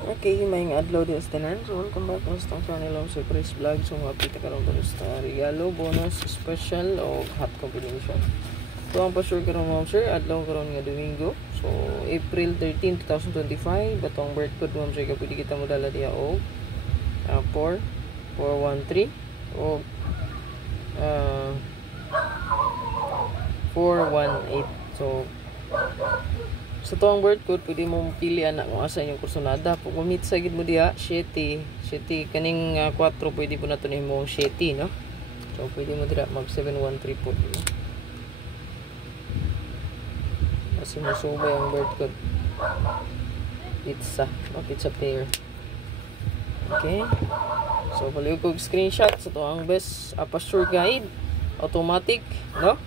Okay, may nga adlaw di tanan. So, welcome back sa itong channel sa Chris Vlog. So, mapita ka lang sa regalo, bonus, special, o hot combination. So, ang pa-sure ka rin ma'am sir, adlaw ka rin nga Domingo. So, April 13, 2025. Batong birth code ma'am sir, kapili kita mo dala diya o 413 o 418. So, sa toang birth code, pwede mo pili anak kung asa inyong kursunada. Kung kumit sa gid mo diha, 7. Kaning 4, pwede po na ito na imong 7, no? So, pwede mo diha mag 713 po. No? Kasi masubay ang birth code. Pizza. No? Pizza player. Okay. So, baliw ko screenshot sa toang best Aperture Guide. Automatic, no?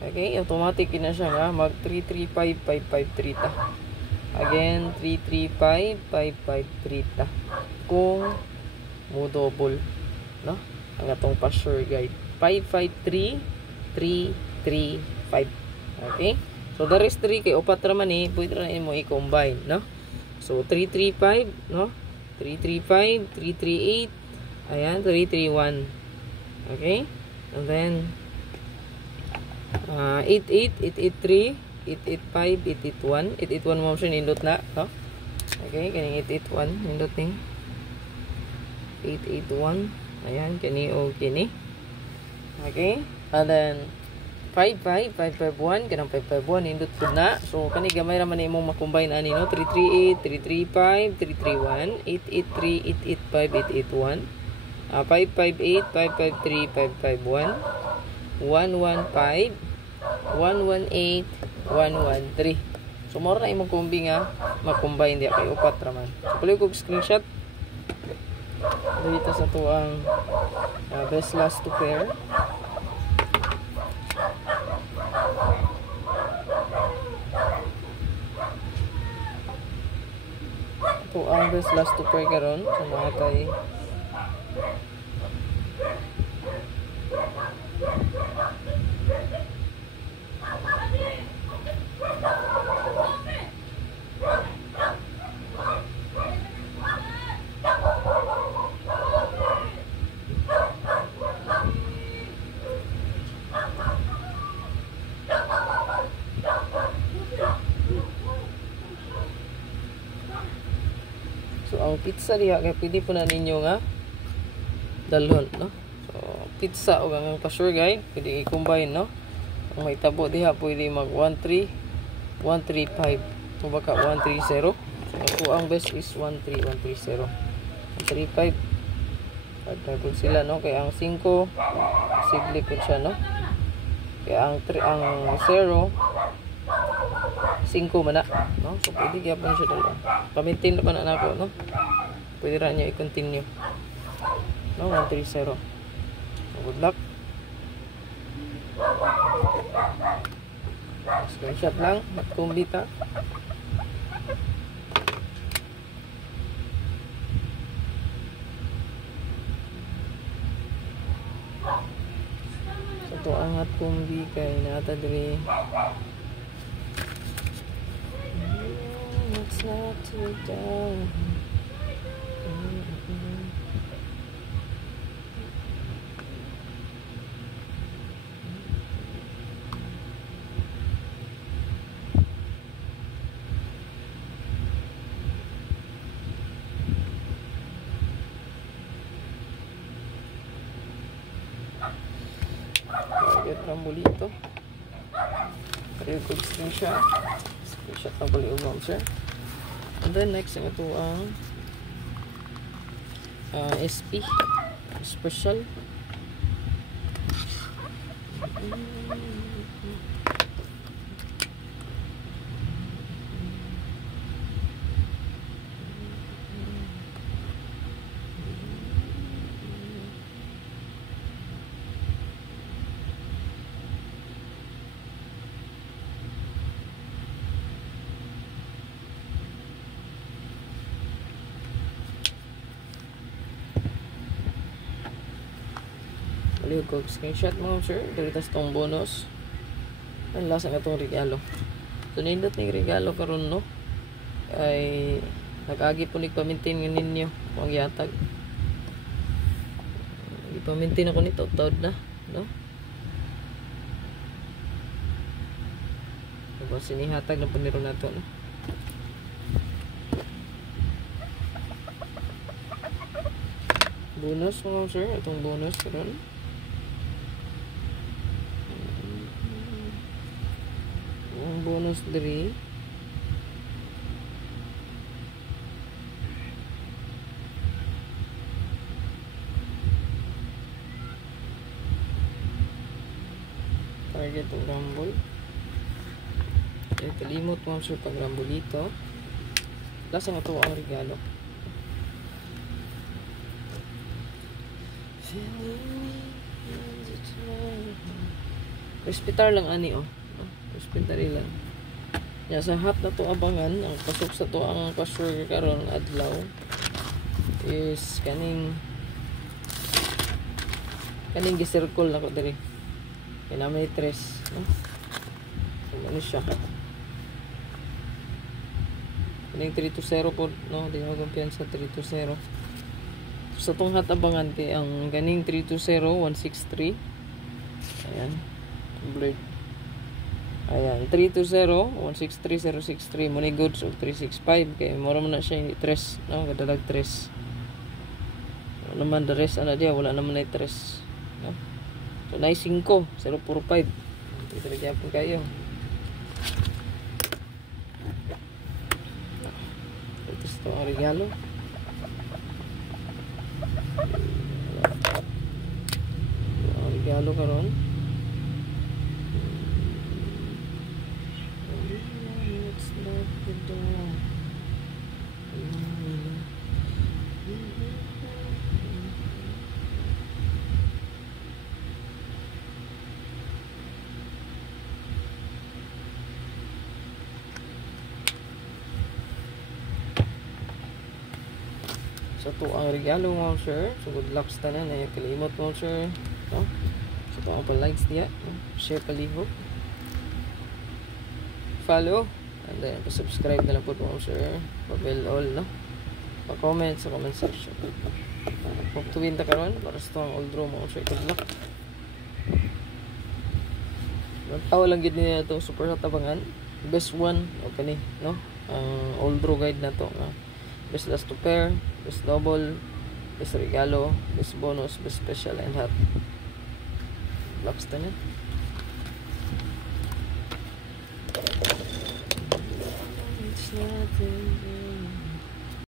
Okay, automatic na siya nga. Mag 335,553 ta. Again, 335,553 ta. Kung mo double, no? Ang atong pa-sure guide. 553,335. Okay? So, the rest 3 kay upat raman eh. Pwede na mo i-combine, no? So, 335, no? 335, 338, ayan, 331. Okay? And then, 88, 883, 885, 881. 881 mo siya nindot na. No? Okay, kaning 881. Nindot ning 881. Ayan, kani o kini. Okay. And then, 55, 551. Kanang 551. Nindot po na. So, kani gamay raman na imong makombine ani, no? 338, 335, 331, 883, 885, 881. 558, 553, 551. 115, 118, 113. So, more na imong kombi nga makombine diya kay upat raman. So, pala ko screenshot dito sa to ang best last to pair. Ito ang best last to pair karon sa mga kay so ang pizza diha kay pwede po na ninyo nga dalhon, no? So pizza o ang pa-sure guide pwede i-combine, no? Ang may tabo diha pwede mag 13, 135 o baka 130. So ang best is 13, 130, 135. Pwede sila, no? Kaya ang 5 sigli po siya, no? Kaya ang 0 5 man na, no? So pwede gyapon siya dala. Pamitin na pa na ako, no? Pwede ra niya i-continue. No, 130. So good luck. Screenshot lang, magkumbita. So to ang at kumbi kay nata diri. It's not too down. Target rambolito. Target ko screenshot. Screenshot ng bali umam sir. And then next ang ito ang SP special. Baliw ko screenshot mo sir. Dalitas tong bonus. Ang lasa nga itong regalo. So, nindot ng regalo karon, no? Ay Nag-agi po nagpa-maintain nga ninyo kung ang yatag. Ipa-maintain ako nito, taod na, no? Tapos sinihatag na paniro na to, no? Bonus mga sir, itong bonus karon. Ang bonus 3. Target ang rumble. Okay, kalimot mo sir pag rumble dito. Lasa nga ito ang regalo. Hospital lang ani oh. Hospital lang. Ya sa hap na to abangan ang pasok sa to ang password karon adlaw is kaning gi-circle nako diri. Kaya may 3, no? Ano siya? Kaning 3-0 po, no? Di mo kumpiyansa 3-0. Sa tong hatabangan kay ang ganing 320-163. Ayan. Blurred. Ayan. 320-163-063. Money goods of 365. Kaya mura mo na siya yung 3. No? Kadalag 3. Wala naman the rest. Ano dia? Wala naman na 3. No? So, na 5. 045. Ito lagyan po kayo. Ito ito ang regalo. Regalo karon. Let's lock the door. So to ang regalo mo sir. So good luck sa tanan ay kalimot mo sir. No? So to ang pa-likes diya, share palihog. Follow and then pa-subscribe na lang po mo sir. Pa-bell all no. Pa-comment sa comment section. Kung tuwin ta karon para sa ang old room mo sir. Good luck. Tawa lang gid niya itong super hatabangan. Best one o kani no. Ang old draw guide na to nga. Best last to pair, best double, best regalo, best bonus, best special and hot. Blocks na.